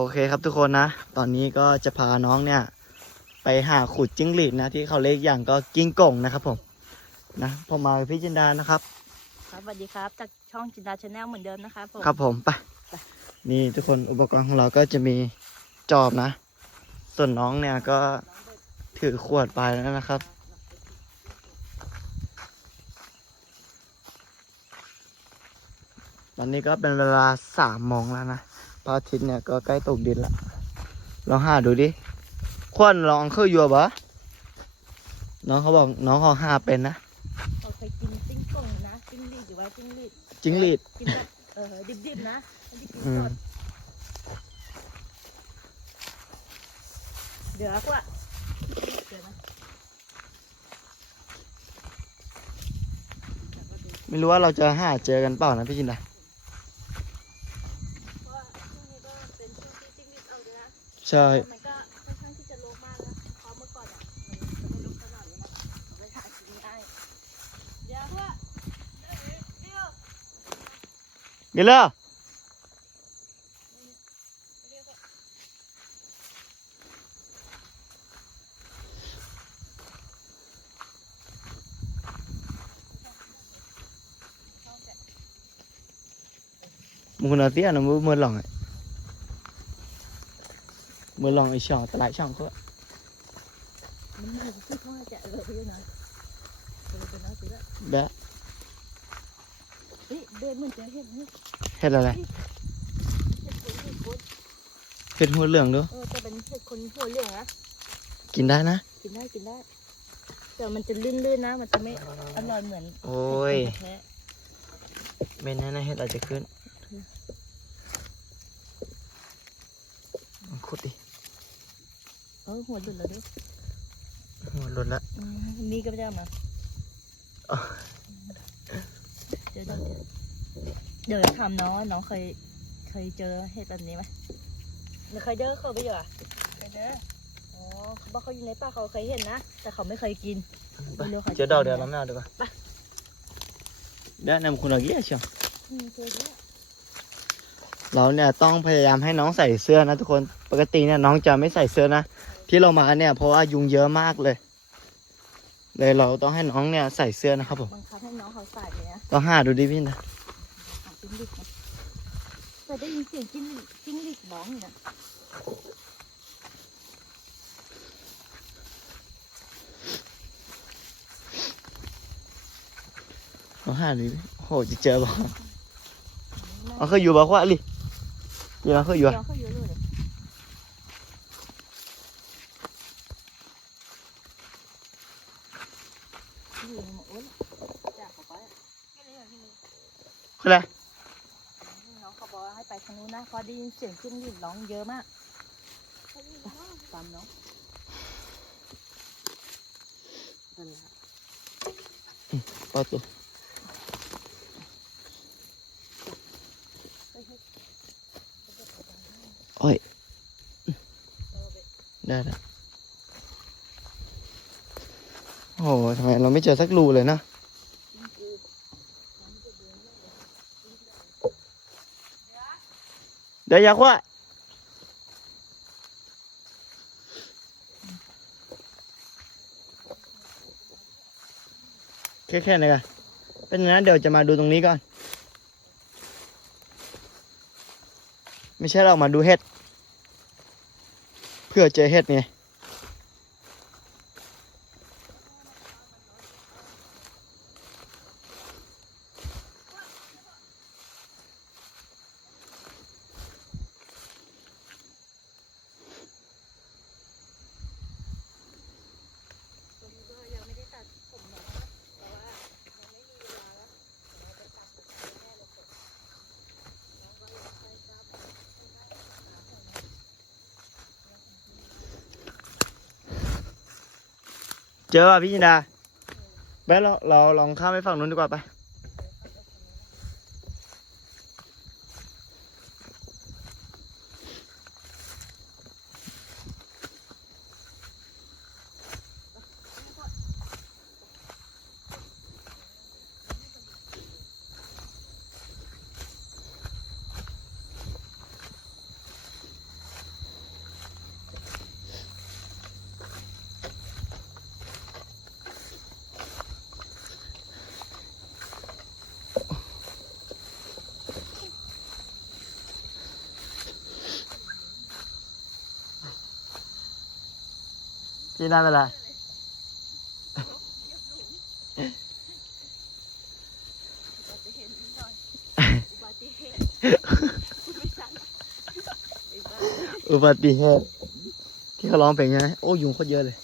โอเคครับทุกคนนะ ตอนนี้ก็จะพาน้องเนี่ย ไปหาขุดจิ้งหรีดนะ ที่เขาเรียกอย่างก็กิ้งก่งนะครับผมนะผมมากับพี่จินดานะครับ ครับสวัสดีครับจากช่องจินดาชาแนลเหมือนเดิมนะครับผมครับผมไปนี่ทุกคนอุปกรณ์ของเราก็จะมีจอบนะ ส่วนน้องเนี่ยก็ถือขวดไปแล้วนะครับตอนนี้ก็เป็นเวลาสามโมงแล้วนะพ ระอาทิตย์เนี่ยก็ใกล้ตกดินละลองหาดูดิควนลองเคยยัวบะน้องเขาบอกน้องเขาหาเป็นนะเราเคยกินจิ้งก่งนะจิ้งหรีดหรือว่าจิ้งหรีดจิ้งหรีดกินแบบเออดิบๆนะไม่ได้กินอืสมดเดี๋ยวกว่าเดี๋ยวนะไม่รู้ว่าเราจะหาเจอกันเปล่านะพี่จินดา เพราะว่าช่วงนี้ก็เป็นช่วงที่จิ้งหรีดเอาเลยนะ ใช่ มันก็ค่อนข้างที่จะโลกมากนะเพราะเมื่อก่อนอะมันจะไม่ลกขนาดนี้นะเอาไปหากินง่ายเดี๋ยวว่าเดี๋ยวเดี๋ยวมิลเลอร์มึงเอาเตี้ยนะมึงมือลองไอ้มือลองไอ้ ช่องตลาดช่องก็มันมีที่พ่อจะเออไปนะเออไปนะสิละได้เฮ้ยเบนเหมือนจะเห็นนี่เห็ดอะไรเห็ดหัวเหลืองดูเออจะเป็นเห็ดคนหัวเหลืองนะ กินได้นะ กินได้กินได้แต่มันจะลื่นๆนะ มันจะไม่อร่อยเหมือนโอ้ยเห็ดนแท้ไม่แน่นะเห็ดอาจจะขึ้นขุดดิ ออหัวหลุดแล้วด้วยหัวหลุดละอืมนี่ก็ไม่ได้เอามาอ๋อเดี๋ยวเดี๋ยวเดี๋ยวจะถามน้องว่าน้องเคยเคยเจอเห็ดแบบนี้ไหมหรือเคยเจอเขาไปอยู่อะเคยเจออ๋อเขาบอกเขาอยู่ในป่าเขาเคยเห็นนะ แต่เขาไม่เคยกินไปไม่รู้เขาจะเจอดอกกินเดียวไหมแล้วไม่เอาดีกว่าไปได้นำคุณเอาเกี้ยเชียวอืมเคยเจอเราเนี่ยต้องพยายามให้น้องใส่เสื้อนะทุกคน ปกติเนี่ยน้องจะไม่ใส่เสื้อนะ ที่เรามาเนี่ยเพราะว่ายุงเยอะมากเลย เลยเราต้องให้น้องเนี่ยใส่เสื้อนะครับผมบังคับให้น้องเขาใส่เลยนะลองหาดูดิพี่นะหาจิ้งหรีดนะแต่ได้ยินเสียงจิ้งหรีดจิ้งหรีดร้องอยู่นะลองหาดูดิโอ้โหจะเจอบ่เอาเคยอยู่บ่ควะลิเดี๋ยวเคยอยู่เดี๋ยวเขาเยอะเลยอยู่ในหมดโอ๊ยจ้าเขาไปอะ คืออะไรน้องเขาบอกว่าให้ไปทางนู้นนะเพอได้ยินเสียงจิ้งหรีดร้องเยอะมากตามน้องนั่นแหละเปิดตัวโอ้ยได้แล้วโอ้โหทำไมเราไม่เจอสักรูเลยนะ เดี๋ยวอยากว่าแค่แค่ไหนกันเป็นอย่างนั้นเดี๋ยวจะมาดูตรงนี้ก่อน ไม่ใช่เรามาดูเห็ด เพื่อเจอเห็ดไง ตรงนี้ก็ยังไม่ได้ตัดผมน้องนะเพราะว่ายังไม่มีเวลาแล้วเราจะตัดผมแน่เลยผมน้องก็ยังใส่กล้ามไม่ได้หาผมนะ เจอป่ะพี่จินดาแบ๊เราเราลองข้ามไปฝั่งนู้นดีกว่าไป พี่น่าเป็นไรอุบัติเหตุที่เขาร้องเพลงไงโอ้ยุงโคตรเยอะเลย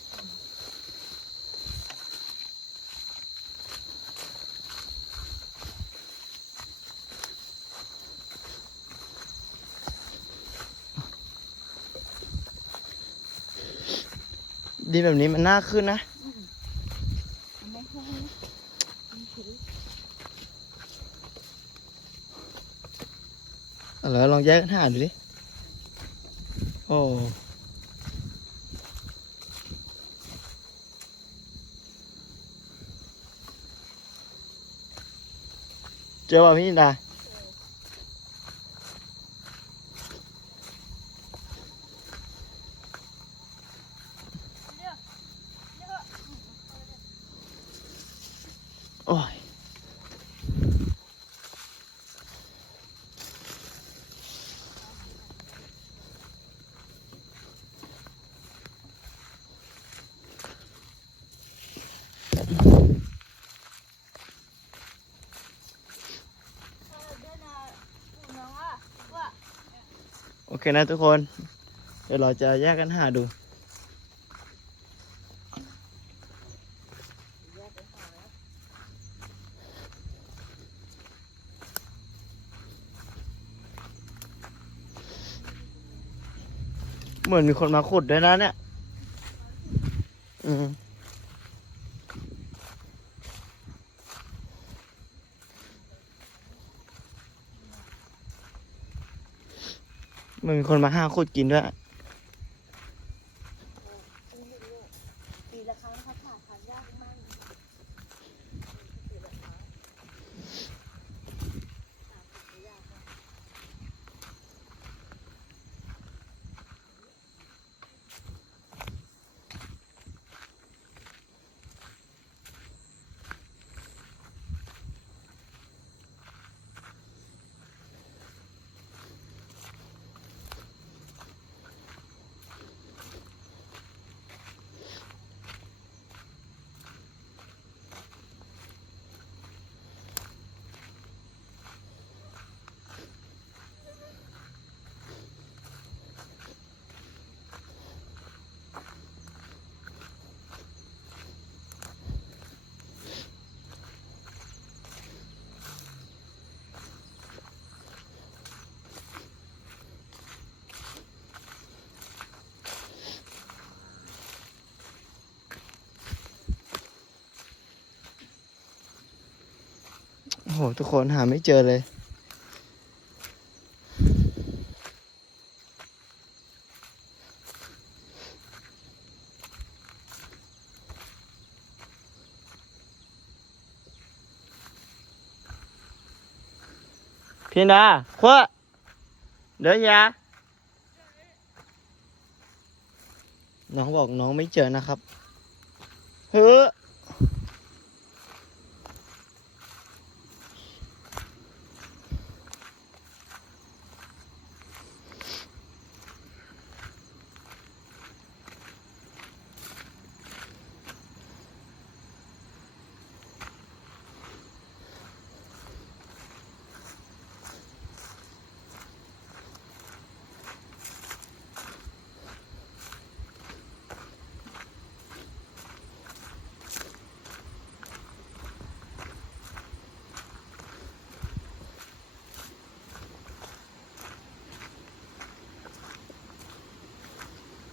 แบบนี้มันน่าขึ้นนะไม่ให้ไม่ถือเอาแล้วลองแยกหาดูดิ โอ้เจอป่ะพี่ดา โอ้ยโอเคนะทุกคน เดี๋ยวเราจะแยกกันหาดู มือนมีคนมาขุดด้วยนะเนี่ย อืมมือนมีคนมาห้าขุดกินด้วย ปีละครั้งนะครับผ่าทานยากมากปีละครั้งสามสิบปียากมาก โอ้โหทุกคนหาไม่เจอเลย พี่นาขั้วเดี๋ยวยาน้องบอกน้องไม่เจอนะครับ เฮ้อ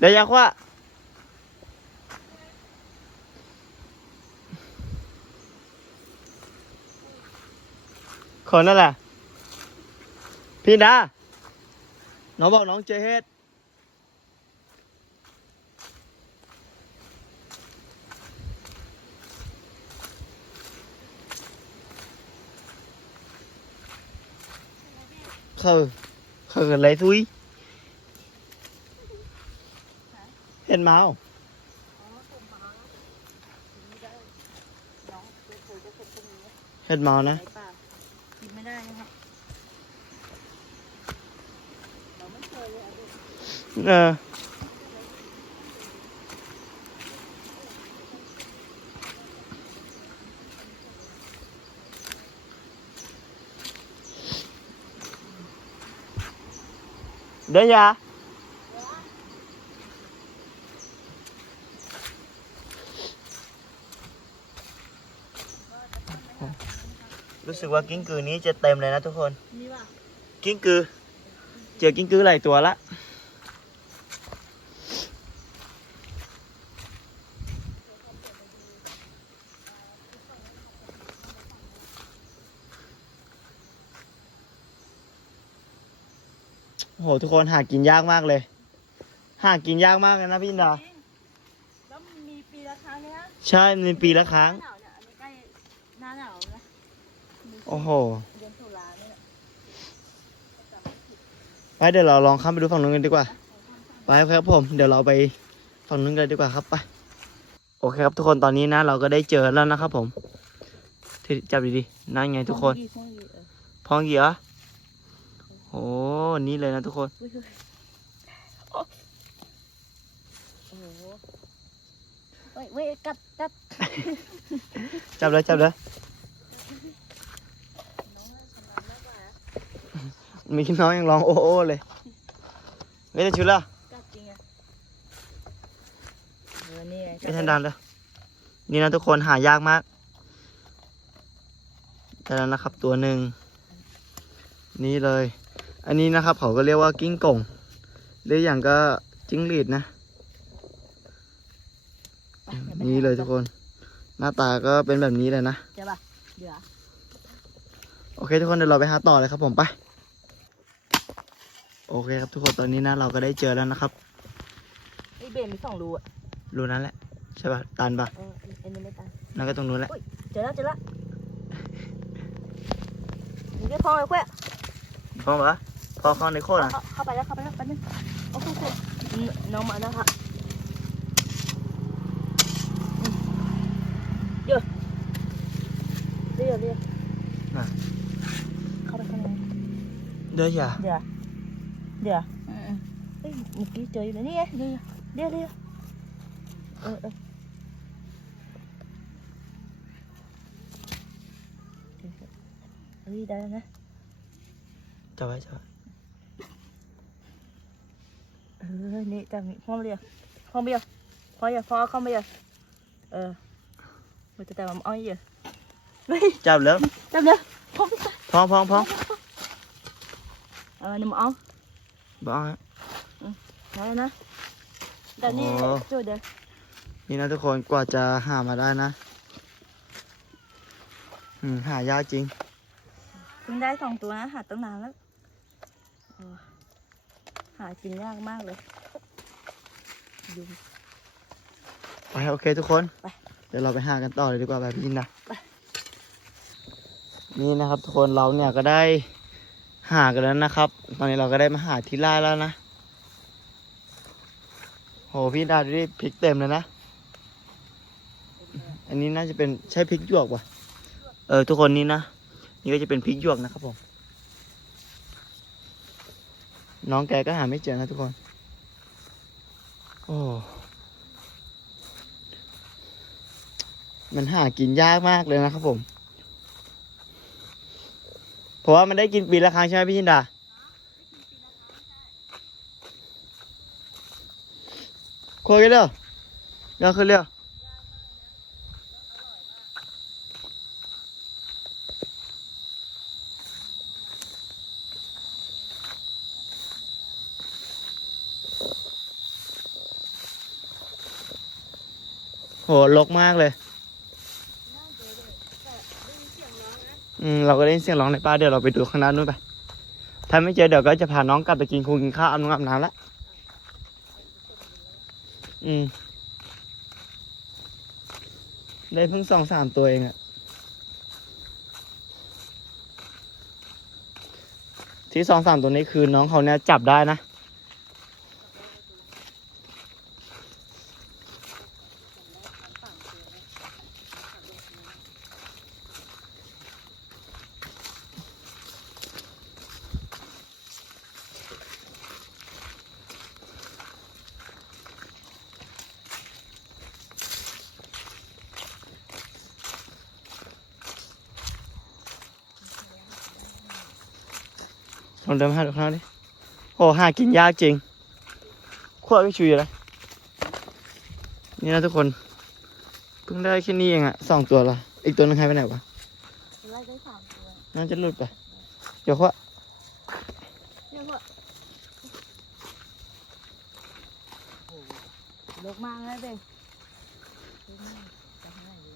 เดี๋ยวยาขั้วคนนั่นแหละพี่ดาน้องบอกน้องเจอเฮดเขาเขาเกิดอะไรทุย เห็นเมาส์เห็ดเมานะเาไม่อะเออดี๋ยา รู้สึกว่ากิ้งกือนี้จะเต็มเลยนะทุกคน นี่ป่ะกิ้งกือ เจอกิ้งกือหลายตัวละโอ้โหทุกคนหากินยากมากเลย หากินยากมากเลยนะพี่อินดาแล้วมันมีปีละครั้งเนี่ยนะใช่ในปีละครั้ง หนาวเนี่ยอันนี้ใกล้หน้าหนาวนะมี โอ้โหเดือนตุลาเนี่ยไปเดี๋ยวเราลองข้ามไปดูฝั่งนู้นกันดีกว่า ไปครับผม เดี๋ยวเราไปฝั่งนู้นกันดีกว่าครับไป โอเคครับทุกคนตอนนี้นะ เราก็ได้เจอแล้วนะครับผมที่จับดีๆนั่นไงทุกคนพวกนี้เออพองกี่เหรอโอ้นี่เลยนะทุกคนอุ้ยอุ้ยโอ้โอ้โหเว้ยเว้ยกัดกัดจับเลยจับเลย น้องน่าชำนาญมากกว่านะ มีน้องยังร้องโอ้โอ้เลย ไม่ได้ชุดละกัดจริงอะเออนี่ไงไม่ทันดันเลยนี่นะทุกคนหายากมากแต่แล้วนะครับตัวหนึ่งนี่เลย อันนี้นะครับเขาก็เรียกว่ากิ้งก่งหรืออย่างก็จิ้งหรีดนะไปดี๋วไปนี่เลยทุกคน หน้าตาก็เป็นแบบนี้เลยนะเดี๋ยวป่ะเดี๋ยวโอเคทุกคนเดี๋ยวเราไปหาต่อเลยครับผมไป โอเคครับทุกคนตอนนี้นะเราก็ได้เจอแล้วนะครับไอ้เบนมีสองรูอะรูนั้นแหละใช่ป่ะตันป่ะเอออันนี้ไม่ตันนั่นก็ตรงนู้นแหละเจอแล้วเจอแล้วนี่ก็พอไอ้แควะพอปะพอเข้าในโคตรอะเข้าเข้าไปแล้วเข้าไปแล้วแป๊บนึงโอ้โหน้องมาแล้วค่ะอืมเดี๋ยวเดี๋ยวเดี๋ยวเข้าไปข้างในเดี๋ยวอย่าเดี๋ยว เดี๋ยวเฮ้ยเมื่อกี้เจออยู่ไหนนี่ไงเดี๋ยวเดี๋ยวเดี๋ยวเออเออเฮ้ยได้แล้วนะจั บไว้จับไว้เออนี่แต่มีห้องเรียห้องเบียร์พออย่าพอเข้ามาอย่าเออมันจะแต่ว่าอ้อยอย่าเฮ้ยจับแล้วจำเด้อห้องพองพองพองเออนี่มาเอาบอกให้ได้แล้วนะแต่นี่โอ้จุดเด้อนี่นะทุกคนกว่าจะหามาได้นะ อืมหายากจริงเพิ่งได้สองตัวนะหาตั้งนานแล้วเออหากินยากมากเลยยุงไปโอเคทุกคนไปเดี๋ยวเราไปหากันต่อเลยดีกว่าแบบพี่จินดาไปนี่นะครับทุกคนเราเนี่ยก็ได้ หากันแล้วนะครับ ตอนนี้เราก็ได้มาหาที่ไร่แล้วนะ โหพี่ดาดูดิพริกเต็มเลยนะ อันนี้น่าจะเป็นใช่พริกหยวกปะเออทุกคนนี่นะ นี่ก็จะเป็นพริกหยวกนะครับผม น้องแกก็หาไม่เจอนะทุกคน โอ้ มันหากินยากมากเลยนะครับผม เพราะว่ามันได้กินปีละครั้งใช่ไหมพี่ชินดาคุยกันเร็วเร็วขึ้นเร็วโหลกมากเลย อืมเราก็ได้ยินเสียงร้องในป่าเดี๋ยวเราไปดูข้างหน้านู้นไป ถ้าไม่เจอเดี๋ยวก็จะพาน้องกลับไปกินคงกินข้าวอาบน้ำอาบน้ำละ อืม ได้เพิ่งสองสามตัวเองอะที่สองสามตัวนี้คือน้องเขาเนี่ยจับได้นะ ลองเดินมาหาดูข้างหน้าดิโหหากินยากจริงขั้วพี่ชูอยู่เลยนี่นะทุกคน เพิ่งได้แค่นี้เองอะสองตัวละอีกตัวนึงหายไปไหนวะไล่ได้สามตัวน่าจะหลุดไปเดี๋ยวขั้วเนี่ยพวกโอ้โหลกมากนะเด็กลกมากจะทำไงดี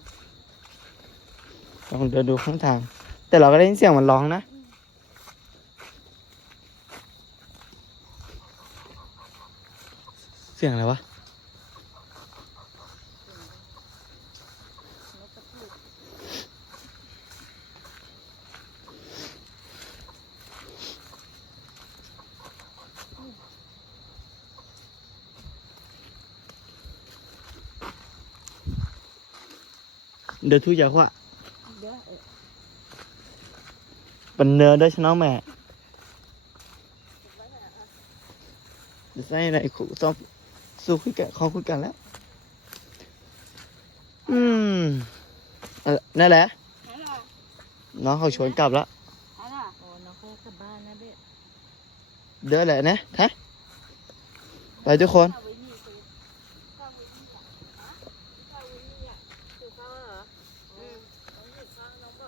ลองเดินดูข้างทาง แต่เราก็ได้ยินเสียงมันร้องนะ เสียงอะไรวะนกกระพูดเดี๋ยวทุกอย่างว่าเดี๋ยวเออเป็นเนื้อได้ชนะแม่เก็บไว้ ส่ในคุต้องสู้คุยกันเขาคุยกันแล้ว อืมเออนั่นแหละไหนล่ะน้องเขาชวนกลับแล้วไหนล่ะโอ้น้องเขากลับบ้านนะเบ๊ะเดินแหละนะฮะไปทุกคนข้าวไว้นี่คือข้าวไว้นี่อะฮะข้าวไว้นี่อะถือข้าวเหรออืมน้องถือข้าวน้องก็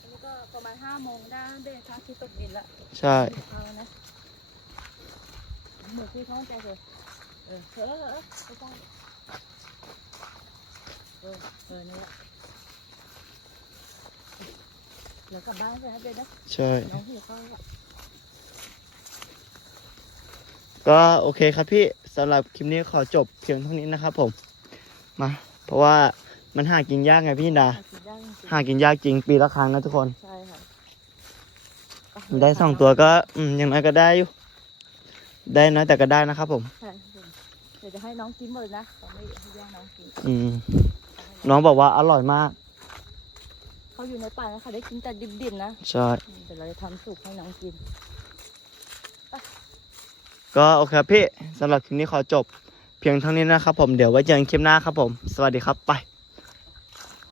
อันนี้ก็ประมาณห้าโมงได้เบ๊ะพระอาที่ตกดินละ ใช่เอานะเหมือนที่เขาใจเลย เออเออเออเออไม่องเออเออนี่แหละเดี๋ยวกลับบ้านไปนะเบนนะใช่ น้องหิวข้าวอะก็โอเคครับพี่สำหรับคลิปนี้ขอจบเพียงเท่านี้นะครับผมมาเพราะว่ามันหากินยากไงพี่ดาหากินยากจริงหากินยากจริงปีละครั้งนะทุกคน ๆใช่ค่ะได้สองตัวก็อืมอย่างน้อยก็ได้อยู่ ได้นะแต่ก็ได้นะครับผม ใช่ ดี๋ยวจะให้น้องกินหมดนะเขาไม่ให้แย่งน้องกินอืมน้องบอกว่าอร่อยมาก เขาอยู่ในป่านะเขาได้กินแต่ดิบๆนะใช่ เดี๋ยวเราจะทำสุกให้น้องกิน ก็โอเคครับพี่สำหรับคลิปนี้ขอจบ เพียงเท่านี้นะครับผม เดี๋ยวไว้เจอกันคลิปหน้าครับผม สวัสดีครับ ไป